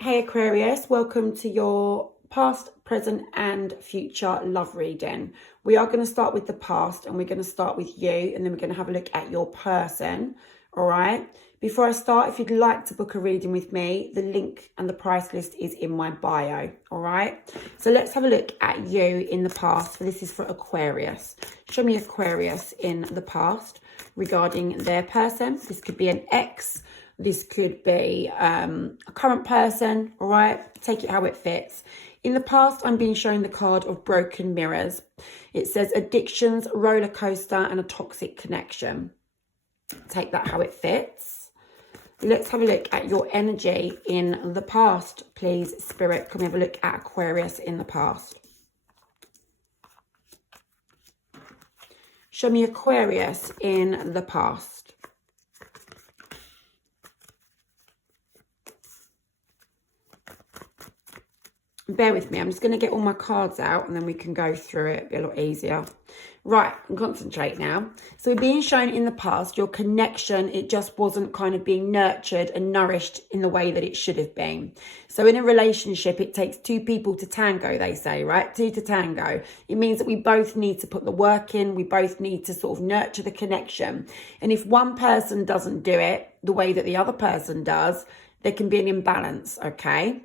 Hey Aquarius, welcome to your past, present and future love reading. We are going to start with the past and we're going to start with you, and then we're going to have a look at your person. All right. Before I start, if you'd like to book a reading with me, the link and the price list is in my bio. All right. So let's have a look at you in the past. This is for Aquarius. Show me Aquarius in the past regarding their person. This could be an ex. This could be a current person, all right? Take it how it fits. In the past, I'm being shown the card of broken mirrors. It says addictions, roller coaster, and a toxic connection. Take that how it fits. Let's have a look at your energy in the past, please, Spirit. Can we have a look at Aquarius in the past? Show me Aquarius in the past. Bear with me, I'm just going to get all my cards out and then we can go through it. It'll be a lot easier. Right, and concentrate now. So we're being shown in the past, your connection, it just wasn't kind of being nurtured and nourished in the way that it should have been. So in a relationship, it takes two people to tango, they say, right? Two to tango. It means that we both need to put the work in. We both need to sort of nurture the connection. And if one person doesn't do it the way that the other person does, there can be an imbalance, okay?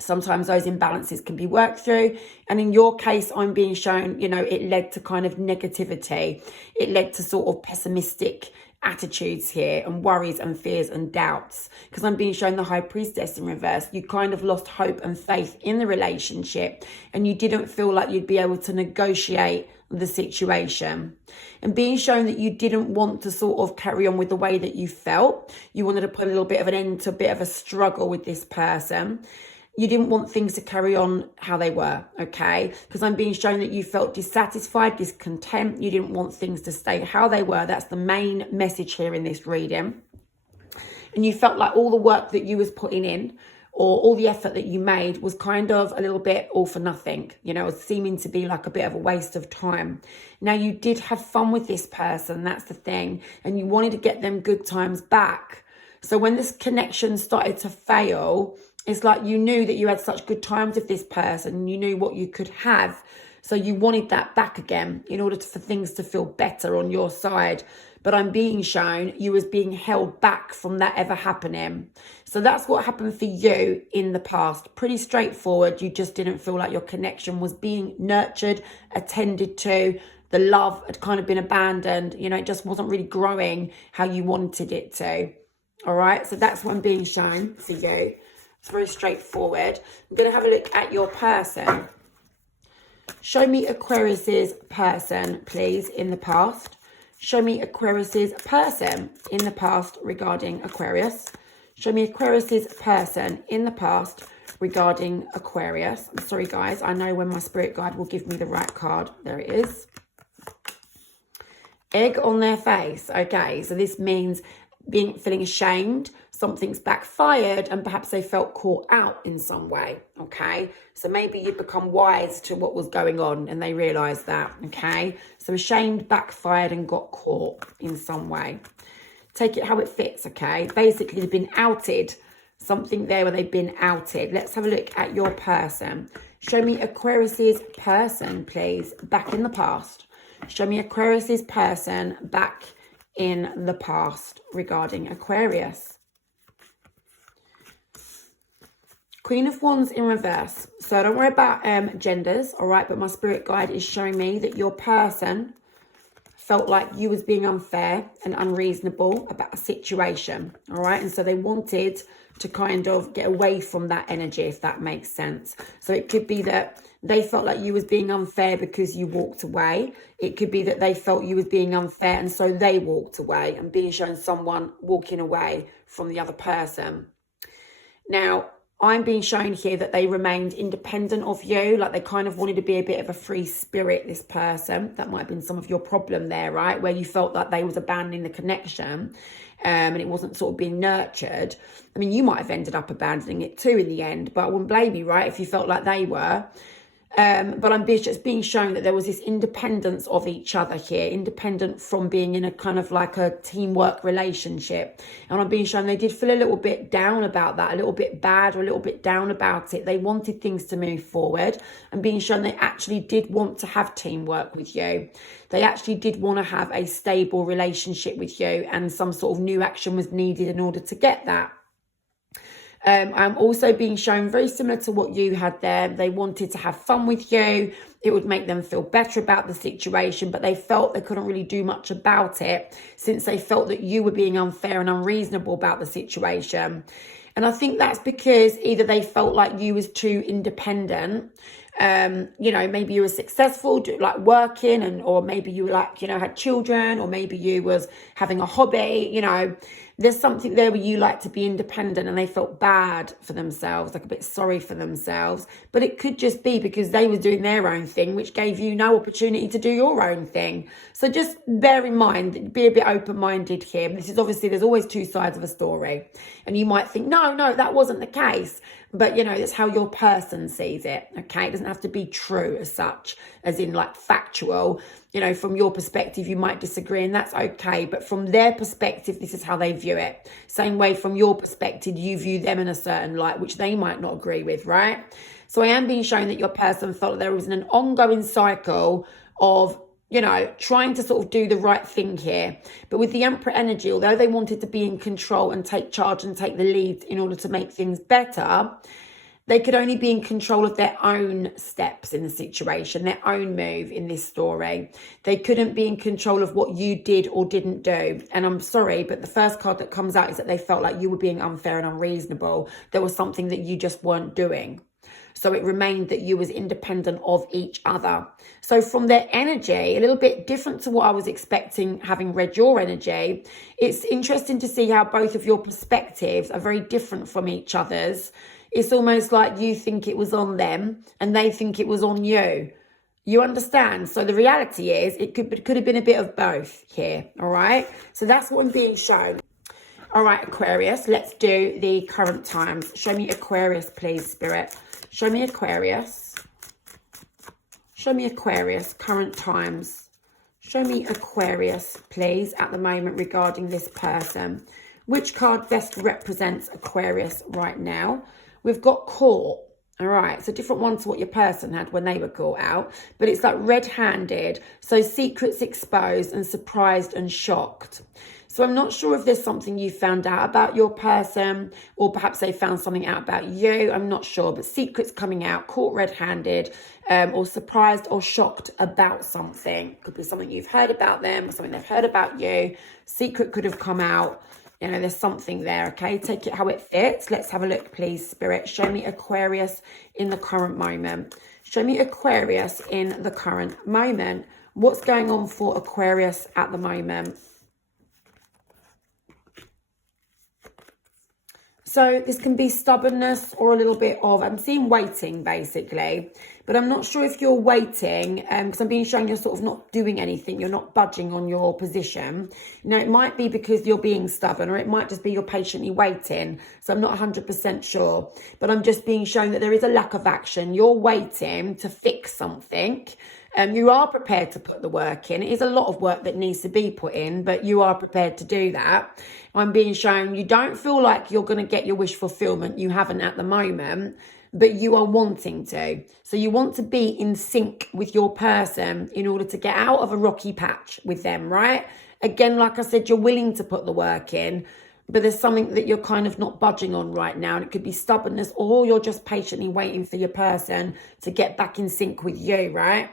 Sometimes those imbalances can be worked through. And in your case, I'm being shown, it led to kind of negativity. It led to sort of pessimistic attitudes here and worries and fears and doubts. Because I'm being shown the High Priestess in reverse. You kind of lost hope and faith in the relationship and you didn't feel like you'd be able to negotiate the situation. And being shown that you didn't want to sort of carry on with the way that you felt. You wanted to put a little bit of an end to a bit of a struggle with this person. You didn't want things to carry on how they were, okay? Because I'm being shown that you felt dissatisfied, discontent. You didn't want things to stay how they were. That's the main message here in this reading. And you felt like all the work that you was putting in or all the effort that you made was kind of a little bit all for nothing. It was seeming to be like a bit of a waste of time. Now, you did have fun with this person, that's the thing. And you wanted to get them good times back. So when this connection started to fail, it's like you knew that you had such good times with this person. You knew what you could have. So you wanted that back again in order for things to feel better on your side. But I'm being shown you was being held back from that ever happening. So that's what happened for you in the past. Pretty straightforward. You just didn't feel like your connection was being nurtured, attended to. The love had kind of been abandoned. It just wasn't really growing how you wanted it to. All right. So that's what I'm being shown for you. It's very straightforward. I'm going to have a look at your person. Show me Aquarius's person, please, in the past. Show me Aquarius's person in the past regarding Aquarius. Show me Aquarius's person in the past regarding Aquarius. I'm sorry, guys. I know when my spirit guide will give me the right card. There it is. Egg on their face. Okay, so this means feeling ashamed, something's backfired, and perhaps they felt caught out in some way, okay? So maybe you'd become wise to what was going on and they realised that, okay? So ashamed, backfired, and got caught in some way. Take it how it fits, okay? Basically, they've been outed, something there where they've been outed. Let's have a look at your person. Show me Aquarius's person, please, back in the past. Show me Aquarius's person back in the past regarding Aquarius. Queen of Wands in reverse. So don't worry about genders, all right? But my spirit guide is showing me that your person felt like you was being unfair and unreasonable about a situation, all right? And so they wanted to kind of get away from that energy, if that makes sense. So it could be that they felt like you was being unfair because you walked away. It could be that they felt you was being unfair and so they walked away, and being shown someone walking away from the other person. Now, I'm being shown here that they remained independent of you, like they kind of wanted to be a bit of a free spirit, this person. That might have been some of your problem there, right? Where you felt that they was abandoning the connection and it wasn't sort of being nurtured. I mean, you might have ended up abandoning it too in the end, but I wouldn't blame you, right? If you felt like they were. But I'm just being shown that there was this independence of each other here, independent from being in a kind of like a teamwork relationship. And I'm being shown they did feel a little bit down about that, a little bit bad or a little bit down about it. They wanted things to move forward. And being shown they actually did want to have teamwork with you. They actually did want to have a stable relationship with you, and some sort of new action was needed in order to get that. I'm also being shown very similar to what you had there. They wanted to have fun with you. It would make them feel better about the situation, but they felt they couldn't really do much about it since they felt that you were being unfair and unreasonable about the situation. And I think that's because either they felt like you was too independent. You know, maybe you were successful, like working, and or maybe you were like, you know, had children, or maybe you was having a hobby, you know. There's something there where you like to be independent, and they felt bad for themselves, like a bit sorry for themselves. But it could just be because they were doing their own thing, which gave you no opportunity to do your own thing. So just bear in mind, be a bit open-minded here. This is obviously, there's always two sides of a story. And you might think, no, that wasn't the case. But, you know, that's how your person sees it, okay? It doesn't have to be true as such, as in like factual. You know, from your perspective, you might disagree, and that's okay. But from their perspective, this is how they view it. Same way from your perspective, you view them in a certain light, which they might not agree with, right? So I am being shown that your person felt that there was an ongoing cycle of, you know, trying to sort of do the right thing here. But with the Emperor energy, although they wanted to be in control and take charge and take the lead in order to make things better, they could only be in control of their own steps in the situation, their own move in this story. They couldn't be in control of what you did or didn't do. And I'm sorry, but the first card that comes out is that they felt like you were being unfair and unreasonable. There was something that you just weren't doing. So it remained that you was independent of each other. So from their energy, a little bit different to what I was expecting having read your energy, it's interesting to see how both of your perspectives are very different from each other's. It's almost like you think it was on them and they think it was on you. You understand? So the reality is it could have been a bit of both here, all right? So that's what I'm being shown. All right, Aquarius, let's do the current times. Show me Aquarius, please, Spirit. Show me Aquarius. Show me Aquarius, current times. Show me Aquarius, please, at the moment regarding this person. Which card best represents Aquarius right now? We've got caught. All right, it's a different one to what your person had when they were caught out, but it's like red-handed, so secrets exposed and surprised and shocked. So I'm not sure if there's something you found out about your person, or perhaps they found something out about you. I'm not sure, but secrets coming out, caught red-handed, or surprised or shocked about something. Could be something you've heard about them or something they've heard about you. Secret could have come out. You know, there's something there, okay? Take it how it fits. Let's have a look, please, Spirit. Show me Aquarius in the current moment. Show me Aquarius in the current moment. What's going on for Aquarius at the moment? So this can be stubbornness or a little bit of, I'm seeing waiting basically, but I'm not sure if you're waiting because I'm being shown you're sort of not doing anything. You're not budging on your position. You know, it might be because you're being stubborn, or it might just be you're patiently waiting. So I'm not 100% sure, but I'm just being shown that there is a lack of action. You're waiting to fix something. You are prepared to put the work in. It is a lot of work that needs to be put in, but you are prepared to do that. I'm being shown you don't feel like you're going to get your wish fulfillment. You haven't at the moment, but you are wanting to. So you want to be in sync with your person in order to get out of a rocky patch with them, right? Again, like I said, you're willing to put the work in, but there's something that you're kind of not budging on right now. And it could be stubbornness, or you're just patiently waiting for your person to get back in sync with you, right?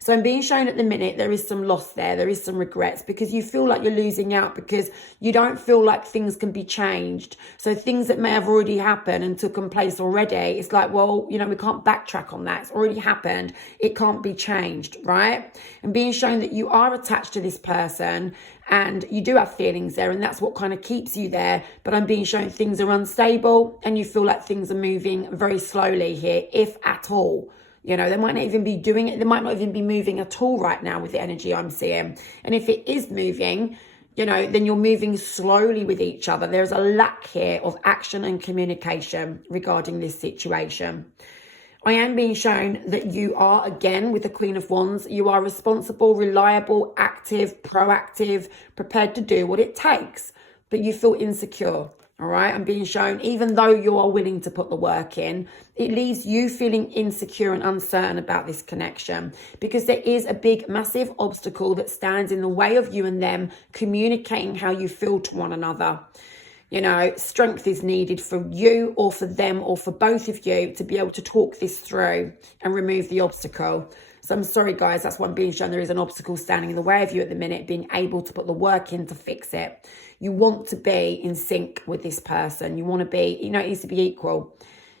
So I'm being shown at the minute there is some loss there. There is some regrets because you feel like you're losing out because you don't feel like things can be changed. So things that may have already happened and taken place already, it's like, well, you know, we can't backtrack on that. It's already happened. It can't be changed, right? And being shown that you are attached to this person and you do have feelings there, and that's what kind of keeps you there. But I'm being shown things are unstable and you feel like things are moving very slowly here, if at all. You know, they might not even be doing it. They might not even be moving at all right now with the energy I'm seeing. And if it is moving, you know, then you're moving slowly with each other. There's a lack here of action and communication regarding this situation. I am being shown that you are, again, with the Queen of Wands, you are responsible, reliable, active, proactive, prepared to do what it takes, but you feel insecure. All right, I'm being shown, even though you are willing to put the work in, it leaves you feeling insecure and uncertain about this connection, because there is a big, massive obstacle that stands in the way of you and them communicating how you feel to one another. You know, strength is needed for you or for them or for both of you to be able to talk this through and remove the obstacle. So I'm sorry, guys, that's what I'm being shown. There is an obstacle standing in the way of you at the minute, being able to put the work in to fix it. You want to be in sync with this person. You want to be, you know, it needs to be equal.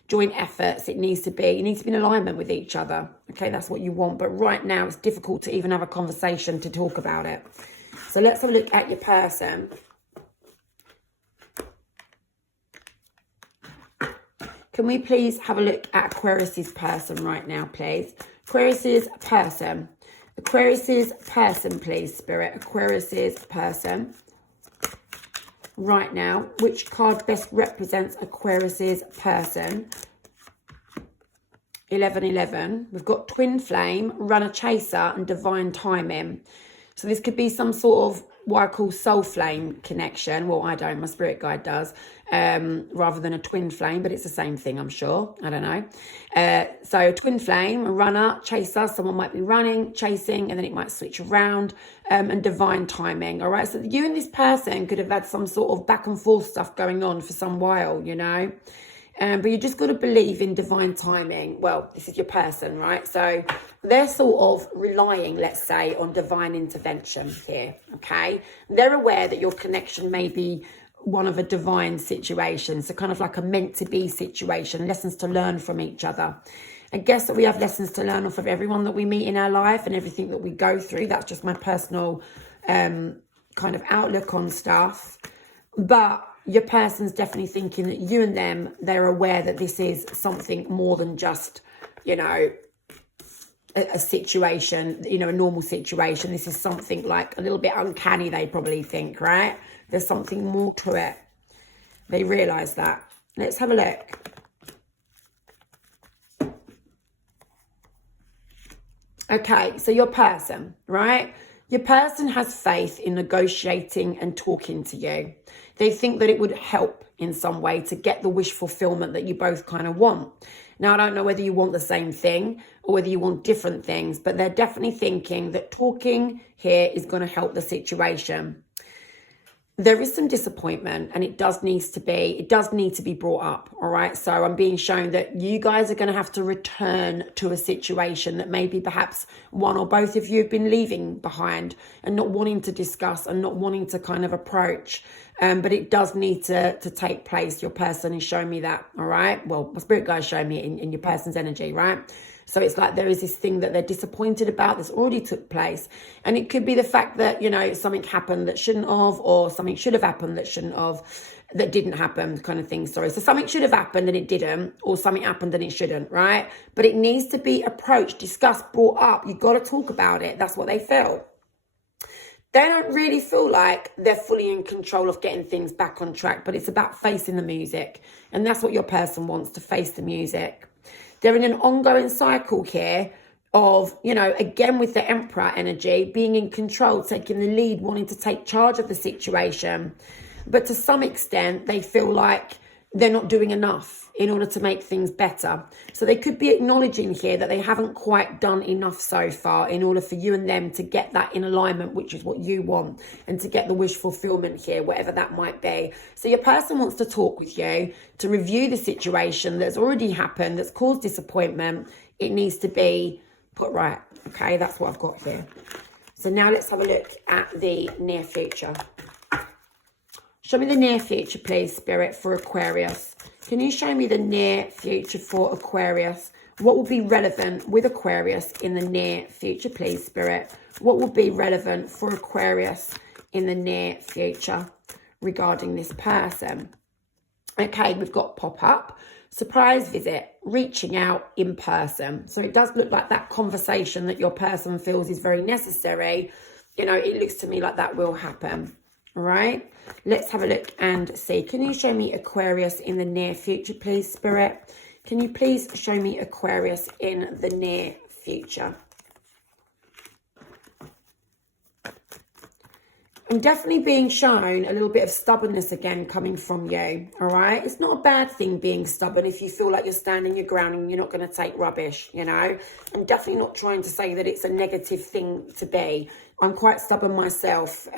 Joint efforts, you need to be in alignment with each other. Okay, that's what you want. But right now, it's difficult to even have a conversation to talk about it. So let's have a look at your person. Can we please have a look at Aquarius's person right now, please? Aquarius's person. Aquarius's person, please, Spirit. Aquarius's person. Right now, which card best represents Aquarius's person? 1111. We've got Twin Flame, Runner Chaser, and Divine Timing. So this could be some sort of what I call soul flame connection. Well, I don't, my spirit guide does, rather than a twin flame, but it's the same thing, I'm sure. I don't know. So twin flame, a runner, chaser, someone might be running, chasing, and then it might switch around, and divine timing. All right, so you and this person could have had some sort of back and forth stuff going on for some while, you know. But you just got to believe in divine timing. Well, this is your person, right? So they're sort of relying, let's say, on divine intervention here, okay? They're aware that your connection may be one of a divine situation, so kind of like a meant-to-be situation, lessons to learn from each other. I guess that we have lessons to learn off of everyone that we meet in our life and everything that we go through. That's just my personal kind of outlook on stuff. But your person's definitely thinking that you and them, they're aware that this is something more than just, you know, a situation, you know, a normal situation. This is something like a little bit uncanny, they probably think, right? There's something more to it. They realise that. Let's have a look. Okay, so your person, right? Your person has faith in negotiating and talking to you. They think that it would help in some way to get the wish fulfillment that you both kind of want. Now, I don't know whether you want the same thing or whether you want different things, but they're definitely thinking that talking here is going to help the situation. There is some disappointment, and it does need to be brought up, all right? So I'm being shown that you guys are going to have to return to a situation that maybe perhaps one or both of you have been leaving behind and not wanting to discuss and not wanting to kind of approach. But it does need to take place. Your person is showing me that, all right? Well, my spirit guide is showing me in your person's energy, right? So it's like there is this thing that they're disappointed about that's already took place. And it could be the fact that, you know, something happened that shouldn't have, or something should have happened that shouldn't have, that didn't happen, kind of thing. Sorry. So something should have happened and it didn't, or something happened and it shouldn't, right? But it needs to be approached, discussed, brought up. You've got to talk about it. That's what they feel. They don't really feel like they're fully in control of getting things back on track, but it's about facing the music. And that's what your person wants, to face the music. They're in an ongoing cycle here of, you know, again with the Emperor energy, being in control, taking the lead, wanting to take charge of the situation. But to some extent, they feel like they're not doing enough in order to make things better. So they could be acknowledging here that they haven't quite done enough so far in order for you and them to get that in alignment, which is what you want, and to get the wish fulfillment here, whatever that might be. So your person wants to talk with you to review the situation that's already happened, that's caused disappointment. It needs to be put right. Okay, that's what I've got here. So now let's have a look at the near future. Show me the near future, please, Spirit, for Aquarius. Can you show me the near future for Aquarius? What will be relevant with Aquarius in the near future, please, Spirit? What will be relevant for Aquarius in the near future regarding this person? Okay, we've got pop-up, surprise visit, reaching out in person. So it does look like that conversation that your person feels is very necessary. You know, it looks to me like that will happen. All right, let's have a look and see. Can you show me Aquarius in the near future, please, Spirit? Can you please show me Aquarius in the near future? I'm definitely being shown a little bit of stubbornness again coming from you, all right? It's not a bad thing being stubborn if you feel like you're standing your ground and you're not going to take rubbish, you know? I'm definitely not trying to say that it's a negative thing to be. I'm quite stubborn myself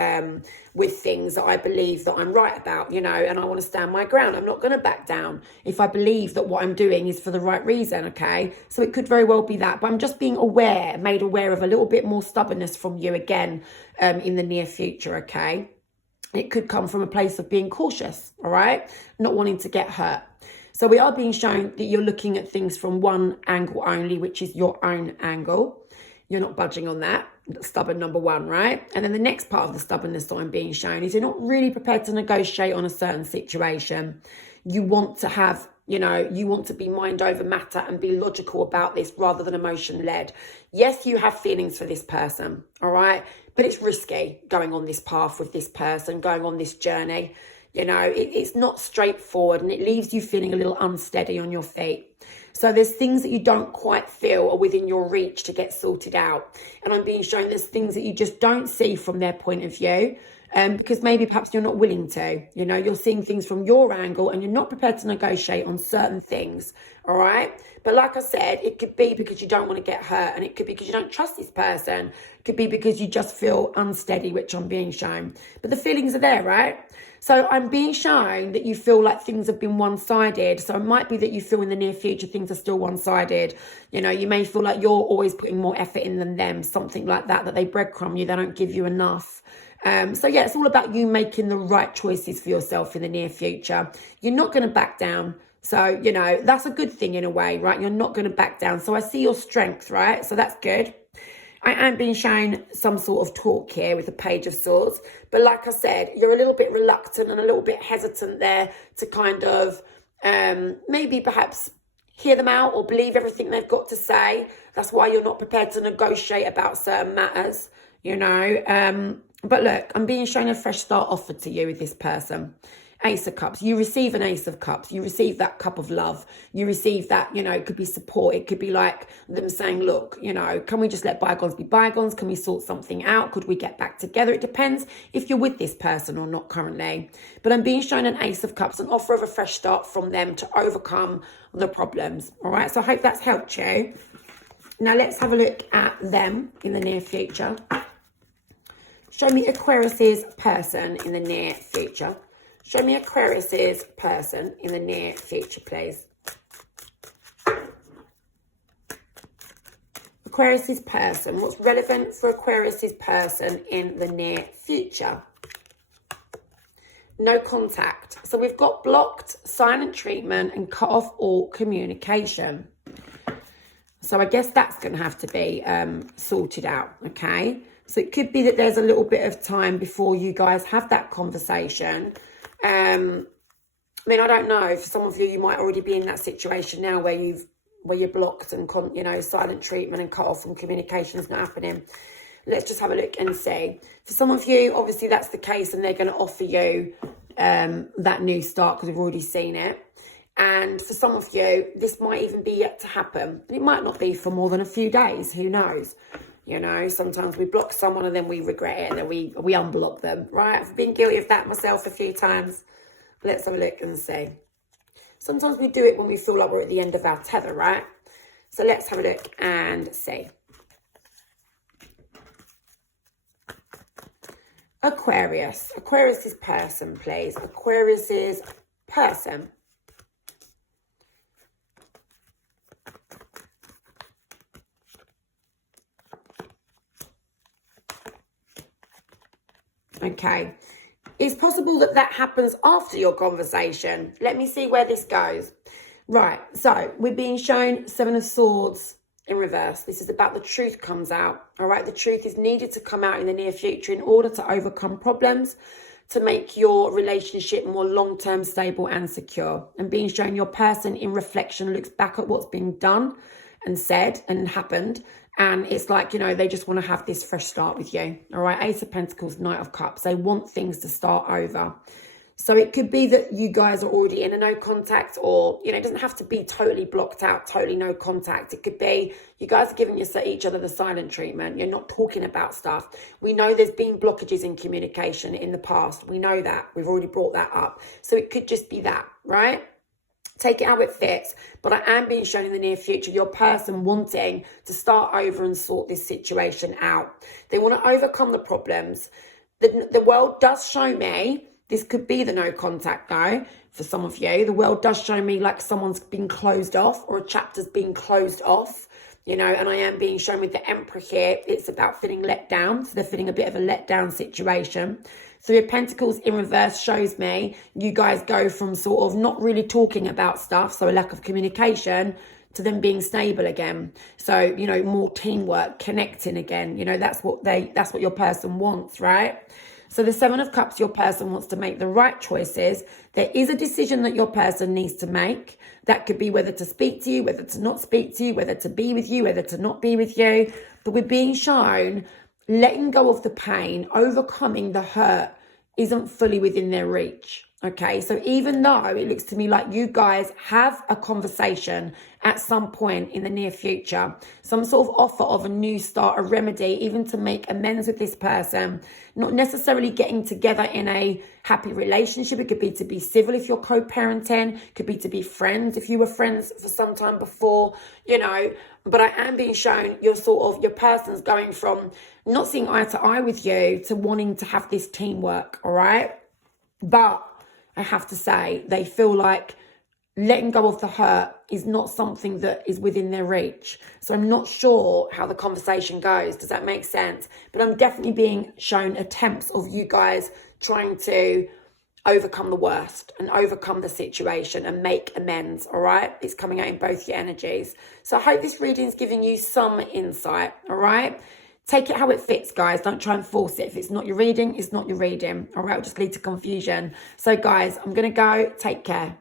with things that I believe that I'm right about, you know, and I want to stand my ground. I'm not going to back down if I believe that what I'm doing is for the right reason, okay? So it could very well be that, but I'm just being made aware of a little bit more stubbornness from you again in the near future, okay? It could come from a place of being cautious, all right? Not wanting to get hurt. So we are being shown that you're looking at things from one angle only, which is your own angle. You're not budging on that. Stubborn number one, right? And then the next part of the stubbornness that I'm being shown is you're not really prepared to negotiate on a certain situation. You want to have, you know, you want to be mind over matter and be logical about this rather than emotion led. Yes, you have feelings for this person, all right? But it's risky going on this path with this person, going on this journey. You know, it's not straightforward and it leaves you feeling a little unsteady on your feet. So there's things that you don't quite feel are within your reach to get sorted out. And I'm being shown there's things that you just don't see from their point of view because maybe perhaps you're not willing to. You know, you're seeing things from your angle and you're not prepared to negotiate on certain things, all right? But like I said, it could be because you don't want to get hurt and it could be because you don't trust this person. It could be because you just feel unsteady, which I'm being shown. But the feelings are there, right? So I'm being shown that you feel like things have been one-sided. So it might be that you feel in the near future things are still one-sided. You know, you may feel like you're always putting more effort in than them, something like that, that they breadcrumb you, they don't give you enough. So yeah, it's all about you making the right choices for yourself in the near future. You're not going to back down. So, you know, that's a good thing in a way, right? You're not going to back down. So I see your strength, right? So that's good. I am being shown some sort of talk here with the Page of Swords. But like I said, you're a little bit reluctant and a little bit hesitant there to kind of maybe perhaps hear them out or believe everything they've got to say. That's why you're not prepared to negotiate about certain matters, you know. But look, I'm being shown a fresh start offered to you with this person. Ace of Cups. You receive an Ace of Cups. You receive that cup of love. You receive that, you know, it could be support. It could be like them saying, look, you know, can we just let bygones be bygones? Can we sort something out? Could we get back together? It depends if you're with this person or not currently. But I'm being shown an Ace of Cups, an offer of a fresh start from them to overcome the problems. All right. So I hope that's helped you. Now let's have a look at them in the near future. Show me Aquarius's person in the near future. Show me Aquarius's person in the near future, please. Aquarius's person. What's relevant for Aquarius's person in the near future? No contact. So we've got blocked, silent treatment, and cut off all communication. So I guess that's going to have to be sorted out, okay? So it could be that there's a little bit of time before you guys have that conversation. I mean, I don't know. For some of you, you might already be in that situation now where you're blocked and you know, silent treatment and cut off from communication is not happening. Let's just have a look and see. For some of you, obviously that's the case, and they're going to offer you that new start because we've already seen it. And for some of you, this might even be yet to happen. It might not be for more than a few days. Who knows? You know, sometimes we block someone and then we regret it and then we unblock them, right? I've been guilty of that myself a few times. Let's have a look and see. Sometimes we do it when we feel like we're at the end of our tether, right? So let's have a look and see. Aquarius. Aquarius's person, please. Aquarius's person. Okay, it's possible that that happens after your conversation. Let me see where this goes. Right, so we're being shown Seven of Swords in reverse. This is about the truth comes out, all right? The truth is needed to come out in the near future in order to overcome problems, to make your relationship more long-term, stable and secure. And being shown your person in reflection looks back at what's been done and said and happened. And it's like, you know, they just want to have this fresh start with you. All right. Ace of Pentacles, Knight of Cups. They want things to start over. So it could be that you guys are already in a no contact, or, you know, it doesn't have to be totally blocked out, totally no contact. It could be you guys are giving each other the silent treatment. You're not talking about stuff. We know there's been blockages in communication in the past. We know that. We've already brought that up. So it could just be that, right? Take it how it fits. But I am being shown in the near future your person wanting to start over and sort this situation out. They want to overcome the problems. The world does show me, this could be the no contact though, for some of you. The world does show me like someone's been closed off, or a chapter's been closed off, you know, and I am being shown with the Emperor here, it's about feeling let down. So they're feeling a bit of a letdown situation. Three of Pentacles in reverse shows me you guys go from sort of not really talking about stuff, so a lack of communication, to them being stable again. So, you know, more teamwork, connecting again. You know, that's what your person wants, right? So the Seven of Cups, your person wants to make the right choices. There is a decision that your person needs to make. That could be whether to speak to you, whether to not speak to you, whether to be with you, whether to not be with you. But we're being shown letting go of the pain, overcoming the hurt isn't fully within their reach. Okay, so even though it looks to me like you guys have a conversation at some point in the near future, some sort of offer of a new start, a remedy, even to make amends with this person, not necessarily getting together in a happy relationship. It could be to be civil if you're co-parenting, could be to be friends if you were friends for some time before, you know. But I am being shown your person's going from not seeing eye to eye with you to wanting to have this teamwork, all right? But I have to say, they feel like letting go of the hurt is not something that is within their reach. So I'm not sure how the conversation goes. Does that make sense? But I'm definitely being shown attempts of you guys trying to overcome the worst and overcome the situation and make amends, all right? It's coming out in both your energies. So I hope this reading is giving you some insight, all right? Take it how it fits, guys. Don't try and force it. If it's not your reading, it's not your reading, all right? It'll just lead to confusion. So, guys, I'm going to go. Take care.